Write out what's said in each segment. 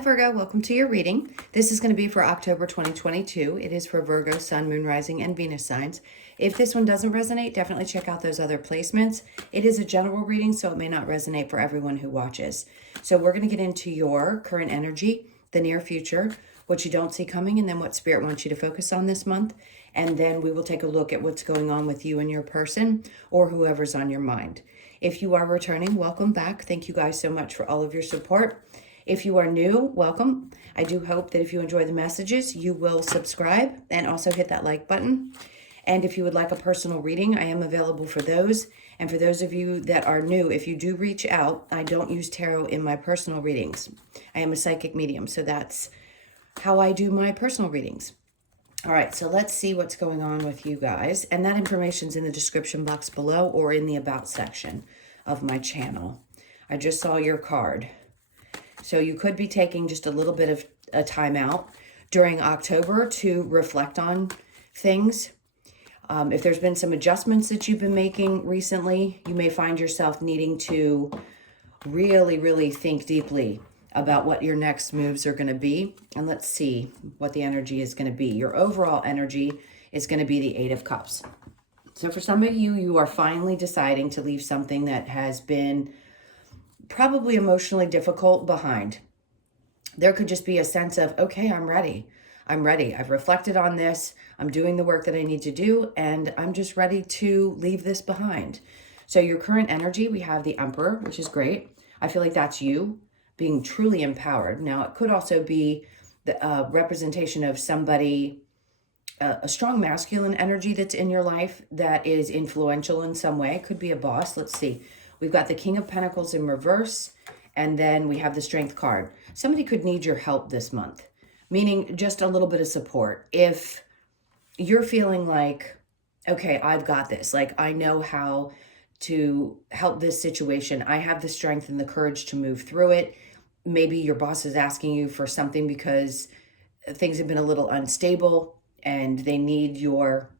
Virgo, welcome to your reading. This is going to be for October 2022. It is for Virgo, Sun, Moon, Rising, and Venus signs. If this one doesn't resonate, definitely check out those other placements. It is a general reading, so it may not resonate for everyone who watches. So we're going to get into your current energy, the near future, what you don't see coming, and then what Spirit wants you to focus on this month. And then we will take a look at what's going on with you and your person or whoever's on your mind. If you are returning, welcome back. Thank you guys so much for all of your support. If you are new, welcome. I do hope that if you enjoy the messages, you will subscribe and also hit that like button. And if you would like a personal reading, I am available for those. And for those of you that are new, if you do reach out, I don't use tarot in my personal readings. I am a psychic medium, so that's how I do my personal readings. All right, so let's see what's going on with you guys. And that information's in the description box below or in the About section of my channel. I just saw your card. So you could be taking just a little bit of a time out during October to reflect on things. If there's been some adjustments that you've been making recently, you may find yourself needing to really think deeply about what your next moves are going to be. And let's see what the energy is going to be. Your overall energy is going to be the Eight of Cups. So for some of you, you are finally deciding to leave something that has been probably emotionally difficult behind. There could just be a sense of, okay, I'm ready. I'm ready. I've reflected on this. I'm doing the work that I need to do, and I'm just ready to leave this behind. So your current energy, we have the Emperor, which is great. I feel like that's you being truly empowered. Now, it could also be the representation of somebody, a strong masculine energy that's in your life that is influential in some way. It could be a boss. Let's see. We've got the King of Pentacles in reverse, and then we have the Strength card. Somebody could need your help this month, meaning just a little bit of support. If you're feeling like, okay, I've got this, like I know how to help this situation. I have the strength and the courage to move through it. Maybe your boss is asking you for something because things have been a little unstable and they need your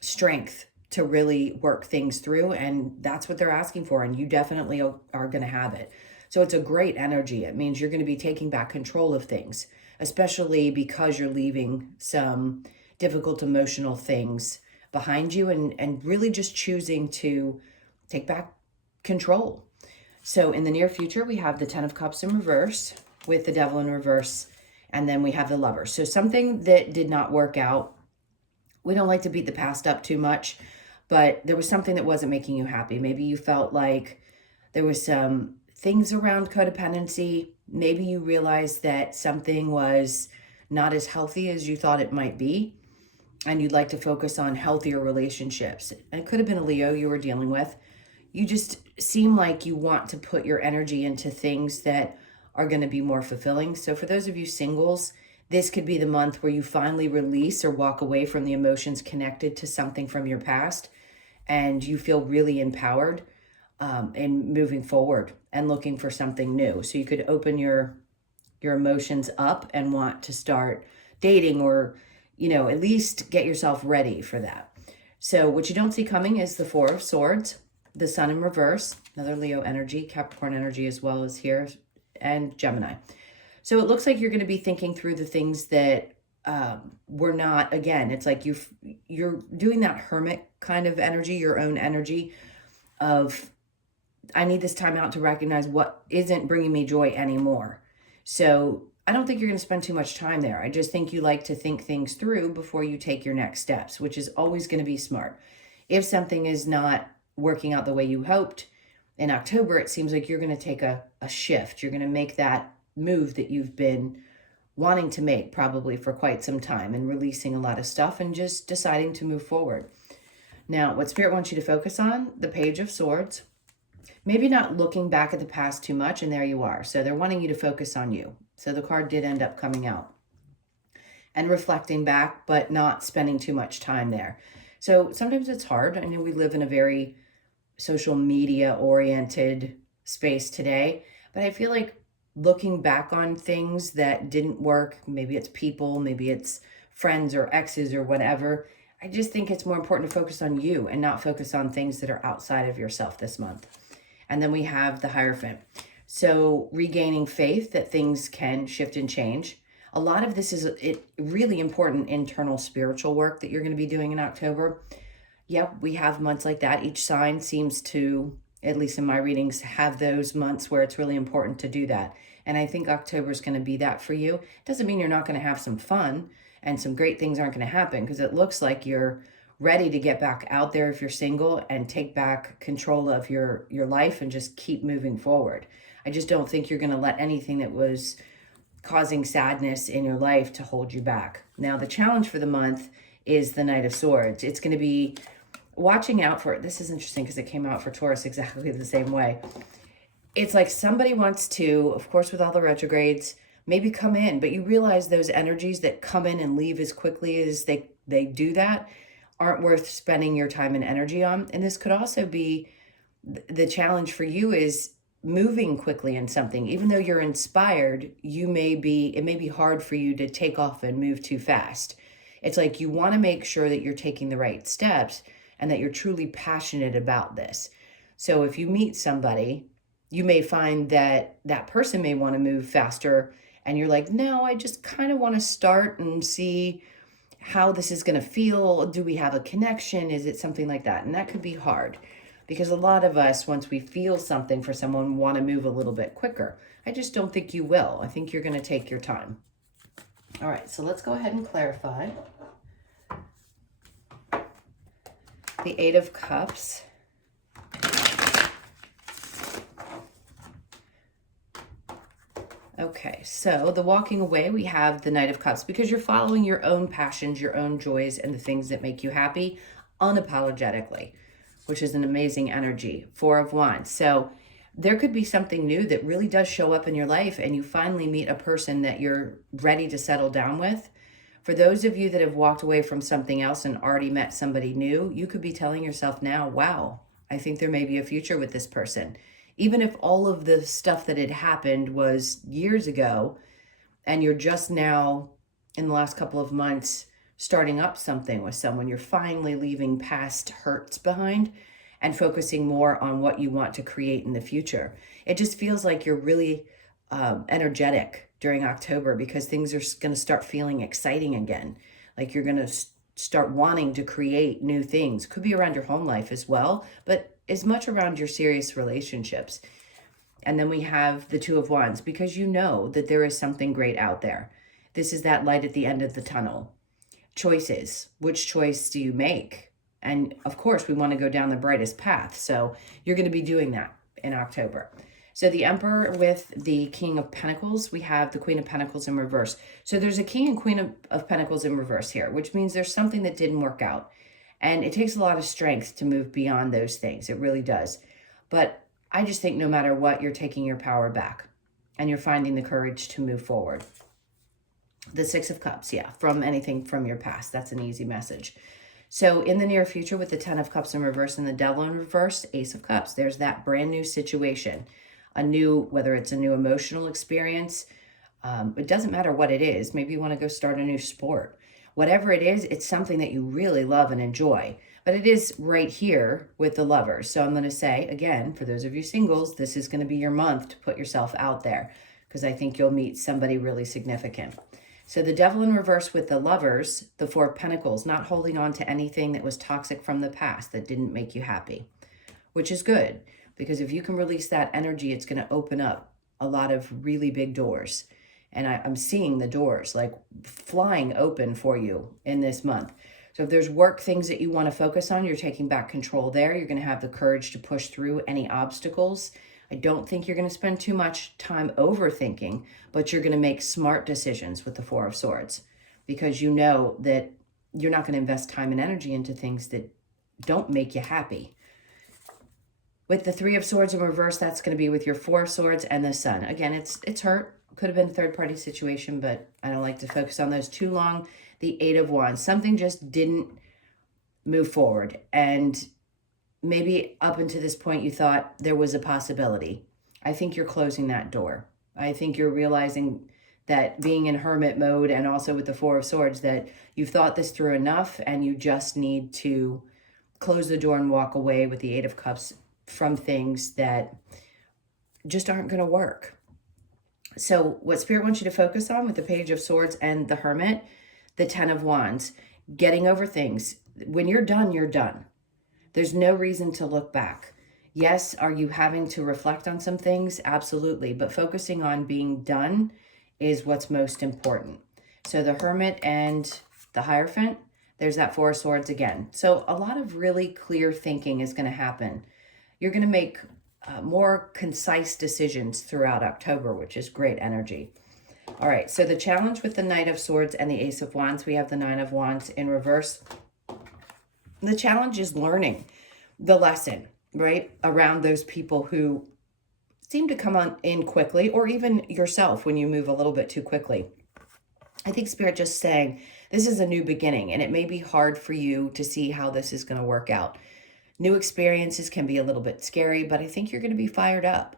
strength to really work things through, and that's what they're asking for, and you definitely are going to have it. So it's a great energy. It means you're going to be taking back control of things, especially because you're leaving some difficult emotional things behind you and really just choosing to take back control. So in the near future, we have the Ten of Cups in reverse with the Devil in reverse, and then we have the Lover. So something that did not work out. We don't like to beat the past up too much, but there was something that wasn't making you happy. Maybe you felt like there was some things around codependency. Maybe you realized that something was not as healthy as you thought it might be, and you'd like to focus on healthier relationships. And it could have been a Leo you were dealing with. You just seem like you want to put your energy into things that are going to be more fulfilling. So for those of you singles, this could be the month where you finally release or walk away from the emotions connected to something from your past, and you feel really empowered in moving forward and looking for something new. So you could open your emotions up and want to start dating, or, you know, at least get yourself ready for that. So what you don't see coming is the Four of Swords, the Sun in reverse, another Leo energy, Capricorn energy as well as here, and Gemini. So it looks like you're going to be thinking through the things that were not, again, it's like you're doing that hermit kind of energy, your own energy of, I need this time out to recognize what isn't bringing me joy anymore. So I don't think you're going to spend too much time there. I just think you like to think things through before you take your next steps, which is always going to be smart. If something is not working out the way you hoped in October, it seems like you're going to take a shift. You're going to make that move that you've been wanting to make probably for quite some time, and releasing a lot of stuff and just deciding to move forward. Now, what Spirit wants you to focus on, the Page of Swords, maybe not looking back at the past too much, and there you are. So they're wanting you to focus on you. So the card did end up coming out, and reflecting back, but not spending too much time there. So sometimes it's hard. I know we live in a very social media oriented space today, but I feel like looking back on things that didn't work, maybe it's people, maybe it's friends or exes or whatever, I just think it's more important to focus on you and not focus on things that are outside of yourself this month. And then we have the Hierophant. So regaining faith that things can shift and change. A lot of this is really important internal spiritual work that you're going to be doing in October. Yep, we have months like that. Each sign seems to, at least in my readings, have those months where it's really important to do that. And I think October is going to be that for you. Doesn't mean you're not going to have some fun and some great things aren't going to happen, because it looks like you're ready to get back out there if you're single and take back control of your life and just keep moving forward. I just don't think you're going to let anything that was causing sadness in your life to hold you back. Now, the challenge for the month is the Knight of Swords. It's going to be watching out for it. This is interesting because it came out for Taurus exactly the same way. It's like somebody wants to, of course, with all the retrogrades, maybe come in, but you realize those energies that come in and leave as quickly as they do that aren't worth spending your time and energy on. And this could also be the challenge for you is moving quickly in something. Even though you're inspired, it may be hard for you to take off and move too fast. It's like you want to make sure that you're taking the right steps and that you're truly passionate about this. So if you meet somebody, you may find that that person may want to move faster and you're like, no, I just kind of want to start and see how this is going to feel. Do we have a connection? Is it something like that? And that could be hard because a lot of us, once we feel something for someone, want to move a little bit quicker. I just don't think you will. I think you're going to take your time. All right, so let's go ahead and clarify. The Eight of Cups. Okay, so the walking away, we have the Knight of Cups because you're following your own passions, your own joys, and the things that make you happy unapologetically, which is an amazing energy. Four of Wands. So there could be something new that really does show up in your life and you finally meet a person that you're ready to settle down with. For those of you that have walked away from something else and already met somebody new, you could be telling yourself now, wow, I think there may be a future with this person. Even if all of the stuff that had happened was years ago and you're just now in the last couple of months starting up something with someone, you're finally leaving past hurts behind and focusing more on what you want to create in the future. It just feels like you're really energetic during October because things are going to start feeling exciting again. Like you're going to start wanting to create new things. Could be around your home life as well, but as much around your serious relationships. And then we have the Two of Wands because you know that there is something great out there. This is that light at the end of the tunnel. Choices. Which choice do you make? And of course, we want to go down the brightest path. So you're going to be doing that in October. So the Emperor with the King of Pentacles, we have the Queen of Pentacles in reverse. So there's a King and Queen of Pentacles in reverse here, which means there's something that didn't work out. And it takes a lot of strength to move beyond those things. It really does. But I just think no matter what, you're taking your power back and you're finding the courage to move forward. The Six of Cups, yeah, from anything from your past. That's an easy message. So in the near future with the Ten of Cups in reverse and the Devil in reverse, Ace of Cups, there's that brand new situation. Whether it's a new emotional experience, it doesn't matter what it is. Maybe you want to go start a new sport. Whatever it is, it's something that you really love and enjoy. But it is right here with the Lovers. So I'm going to say, again, for those of you singles, this is going to be your month to put yourself out there because I think you'll meet somebody really significant. So the Devil in reverse with the Lovers, the Four of Pentacles, not holding on to anything that was toxic from the past that didn't make you happy, which is good because if you can release that energy, it's going to open up a lot of really big doors. And I'm seeing the doors like flying open for you in this month. So if there's work things that you want to focus on, you're taking back control there. You're going to have the courage to push through any obstacles. I don't think you're going to spend too much time overthinking, but you're going to make smart decisions with the Four of Swords because you know that you're not going to invest time and energy into things that don't make you happy. With the Three of Swords in reverse, that's going to be with your Four of Swords and the Sun. Again, it's hurt. Could have been a third-party situation, but I don't like to focus on those too long. The Eight of Wands. Something just didn't move forward. And maybe up until this point, you thought there was a possibility. I think you're closing that door. I think you're realizing that being in hermit mode and also with the Four of Swords, that you've thought this through enough and you just need to close the door and walk away with the Eight of Cups from things that just aren't going to work. So what Spirit wants you to focus on with the Page of Swords and the Hermit, the Ten of Wands, getting over things. When you're done, you're done. There's no reason to look back. Yes, are you having to reflect on some things? Absolutely. But focusing on being done is what's most important. So the Hermit and the Hierophant, there's that Four of Swords again. So a lot of really clear thinking is going to happen. You're going to make more concise decisions throughout October, which is great energy. All right, so the challenge with the Knight of Swords and the Ace of Wands, we have the Nine of Wands in reverse. The challenge is learning the lesson, right, around those people who seem to come on in quickly, or even yourself when you move a little bit too quickly. I think Spirit just saying this is a new beginning, and it may be hard for you to see how this is going to work out. New experiences can be a little bit scary, but I think you're going to be fired up,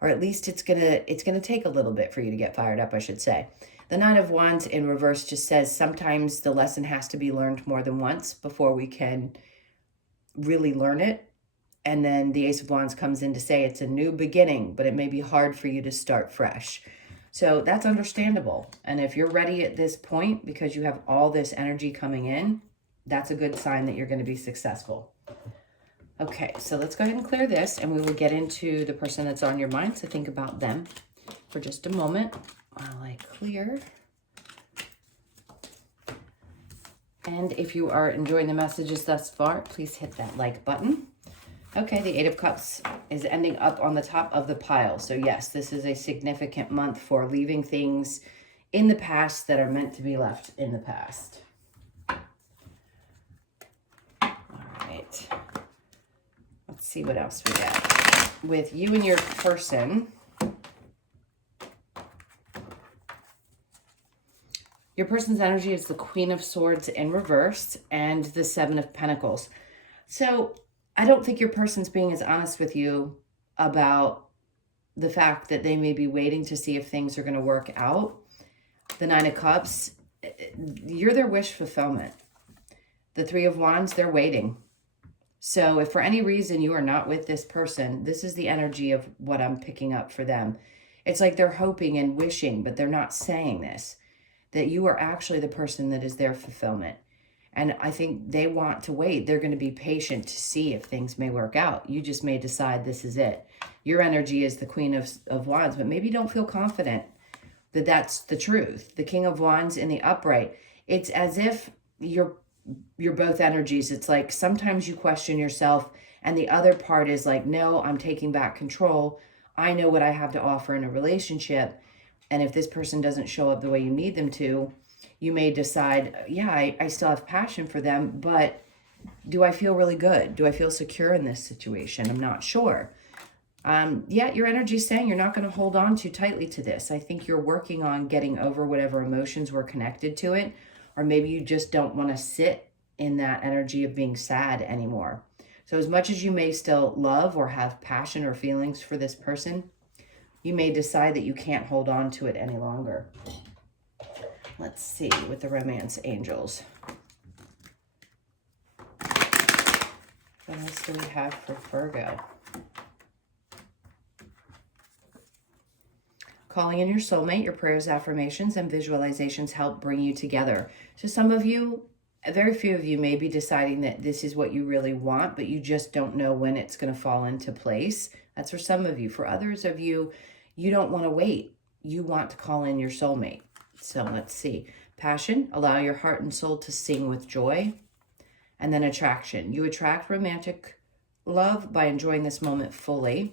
or at least it's going to take a little bit for you to get fired up, I should say. The Nine of Wands in reverse just says sometimes the lesson has to be learned more than once before we can really learn it. And then the Ace of Wands comes in to say it's a new beginning, but it may be hard for you to start fresh. So that's understandable. And if you're ready at this point because you have all this energy coming in, that's a good sign that you're going to be successful. Okay, so let's go ahead and clear this, and we will get into the person that's on your mind. So think about them for just a moment while I clear. And if you are enjoying the messages thus far, please hit that like button. Okay, the Eight of Cups is ending up on the top of the pile. So yes, this is a significant month for leaving things in the past that are meant to be left in the past. All right. Let's see what else we got. With you and your person, your person's energy is the Queen of Swords in reverse and the Seven of Pentacles. So I don't think your person's being as honest with you about the fact that they may be waiting to see if things are going to work out. The Nine of Cups, you're their wish fulfillment. The Three of Wands, they're waiting. So if for any reason you are not with this person, this is the energy of what I'm picking up for them. It's like they're hoping and wishing, but they're not saying this, that you are actually the person that is their fulfillment. And I think they want to wait. They're going to be patient to see if things may work out. You just may decide this is it. Your energy is the Queen of Wands, but maybe don't feel confident that that's the truth. The King of Wands in the upright. It's as if you're both energies. It's like sometimes you question yourself and the other part is like, no, I'm taking back control. I know what I have to offer in a relationship. And if this person doesn't show up the way you need them to, you may decide, yeah, I still have passion for them, but do I feel really good? Do I feel secure in this situation? I'm not sure. Yeah, your energy is saying you're not going to hold on too tightly to this. I think you're working on getting over whatever emotions were connected to it, or maybe you just don't want to sit in that energy of being sad anymore. So as much as you may still love or have passion or feelings for this person, you may decide that you can't hold on to it any longer. Let's see with the romance angels. What else do we have for Virgo? Calling in your soulmate, your prayers, affirmations, and visualizations help bring you together. So some of you, very few of you may be deciding that this is what you really want, but you just don't know when it's going to fall into place. That's for some of you. For others of you, you don't want to wait. You want to call in your soulmate. So let's see. Passion, allow your heart and soul to sing with joy. And then attraction. You attract romantic love by enjoying this moment fully.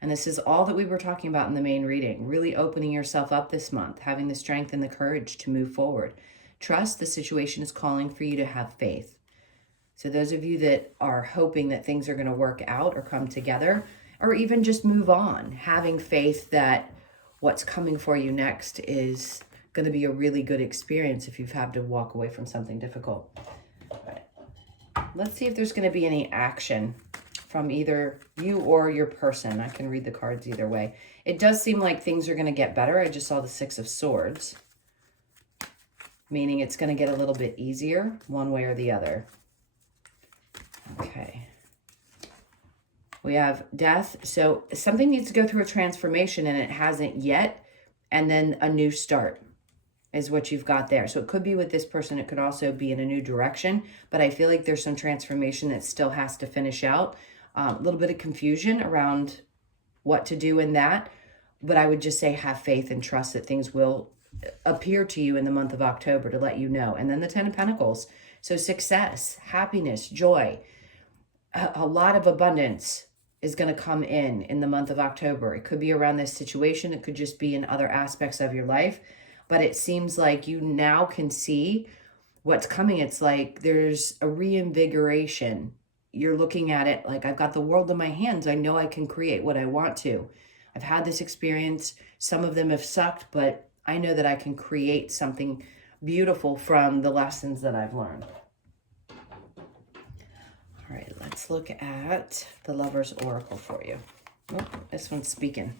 And this is all that we were talking about in the main reading. Really opening yourself up this month, having the strength and the courage to move forward. Trust the situation is calling for you to have faith. So those of you that are hoping that things are going to work out or come together, or even just move on, having faith that what's coming for you next is going to be a really good experience if you've had to walk away from something difficult. All right. Let's see if there's going to be any action from either you or your person. I can read the cards either way. It does seem like things are going to get better. I just saw the Six of Swords, meaning it's going to get a little bit easier one way or the other. Okay. We have death. So something needs to go through a transformation and it hasn't yet. And then a new start is what you've got there. So it could be with this person. It could also be in a new direction. But I feel like there's some transformation that still has to finish out. A little bit of confusion around what to do in that. But I would just say have faith and trust that things will appear to you in the month of October to let you know. And then the 10 of Pentacles. So success, happiness, joy, a lot of abundance is going to come in the month of October. It could be around this situation. It could just be in other aspects of your life. But it seems like you now can see what's coming. It's like there's a reinvigoration. You're looking at it like, I've got the world in my hands. I know I can create what I want to. I've had this experience. Some of them have sucked, but I know that I can create something beautiful from the lessons that I've learned. All right, let's look at the Lover's Oracle for you. Oh, this one's speaking.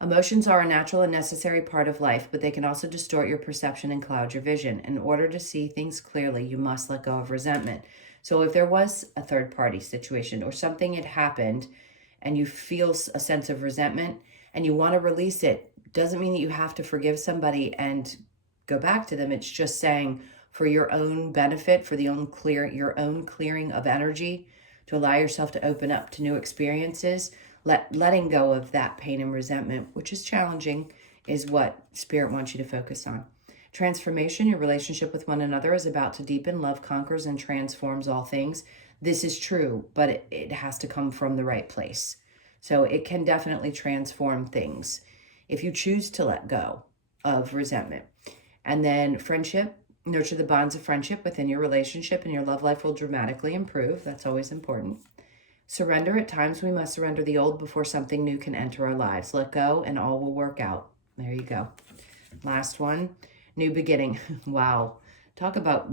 Emotions are a natural and necessary part of life, but they can also distort your perception and cloud your vision. In order to see things clearly, you must let go of resentment. So if there was a third-party situation or something had happened and you feel a sense of resentment and you want to release it, doesn't mean that you have to forgive somebody and go back to them. It's just saying for your own benefit, for your own clearing of energy, to allow yourself to open up to new experiences, letting go of that pain and resentment, which is challenging, is what Spirit wants you to focus on. Transformation, your relationship with one another is about to deepen. Love conquers and transforms all things. This is true, but it has to come from the right place. So it can definitely transform things if you choose to let go of resentment. And then friendship, nurture the bonds of friendship within your relationship and your love life will dramatically improve. That's always important. Surrender. At times we must surrender the old before something new can enter our lives. Let go and all will work out. There you go. Last one, new beginning. Wow. Talk about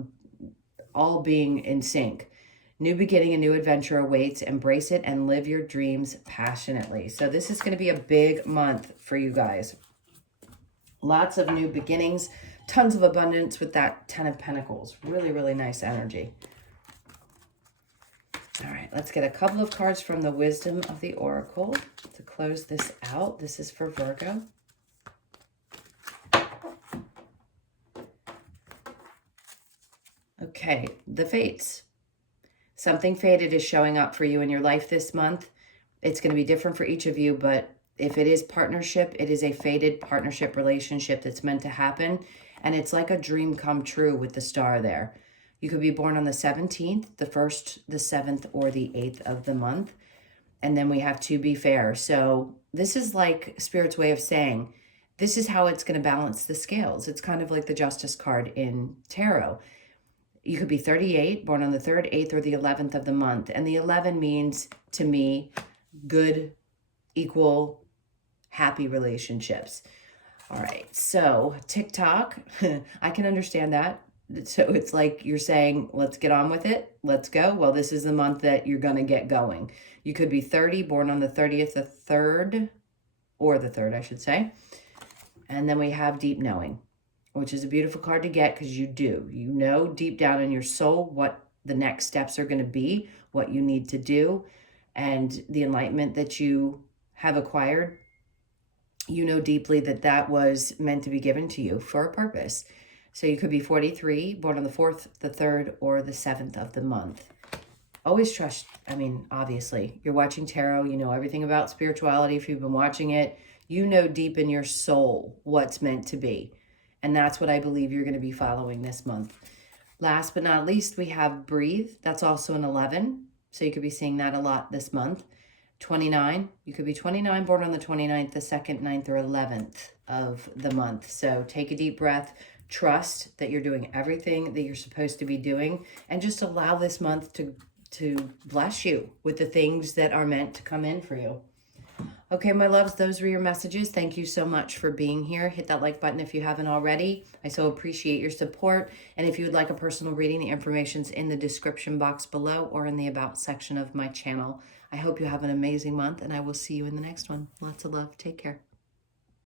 all being in sync. New beginning, a new adventure awaits. Embrace it and live your dreams passionately. So this is going to be a big month for you guys. Lots of new beginnings, tons of abundance with that 10 of Pentacles. Really, really nice energy. All right, let's get a couple of cards from the Wisdom of the Oracle to close this out. This is for Virgo. Okay, the Fates. Something fated is showing up for you in your life this month. It's going to be different for each of you, but if it is partnership, it is a fated partnership relationship that's meant to happen. And it's like a dream come true with the star there. You could be born on the 17th, the 1st, the 7th, or the 8th of the month. And then we have to be fair. So this is like Spirit's way of saying, this is how it's going to balance the scales. It's kind of like the Justice card in Tarot. You could be 38, born on the 3rd, 8th, or the 11th of the month. And the 11 means, to me, good, equal, happy relationships. All right, so TikTok, I can understand that. So it's like you're saying, let's get on with it. Let's go. Well, this is the month that you're going to get going. You could be 30, born on the 30th, the 3rd, or the 3rd, I should say. And then we have Deep Knowing, which is a beautiful card to get because you do. You know deep down in your soul what the next steps are going to be, what you need to do, and the enlightenment that you have acquired. You know deeply that that was meant to be given to you for a purpose. So you could be 43, born on the 4th, the 3rd, or the 7th of the month. Always trust, obviously, you're watching tarot, you know everything about spirituality. If you've been watching it, you know deep in your soul what's meant to be. And that's what I believe you're going to be following this month. Last but not least, we have Breathe. That's also an 11. So you could be seeing that a lot this month. 29. You could be 29, born on the 29th, the 2nd, 9th, or 11th of the month. So take a deep breath. Trust that you're doing everything that you're supposed to be doing. And just allow this month to bless you with the things that are meant to come in for you. Okay, my loves, those were your messages. Thank you so much for being here. Hit that like button if you haven't already. I so appreciate your support. And if you would like a personal reading, the information's in the description box below or in the About section of my channel. I hope you have an amazing month, and I will see you in the next one. Lots of love. Take care.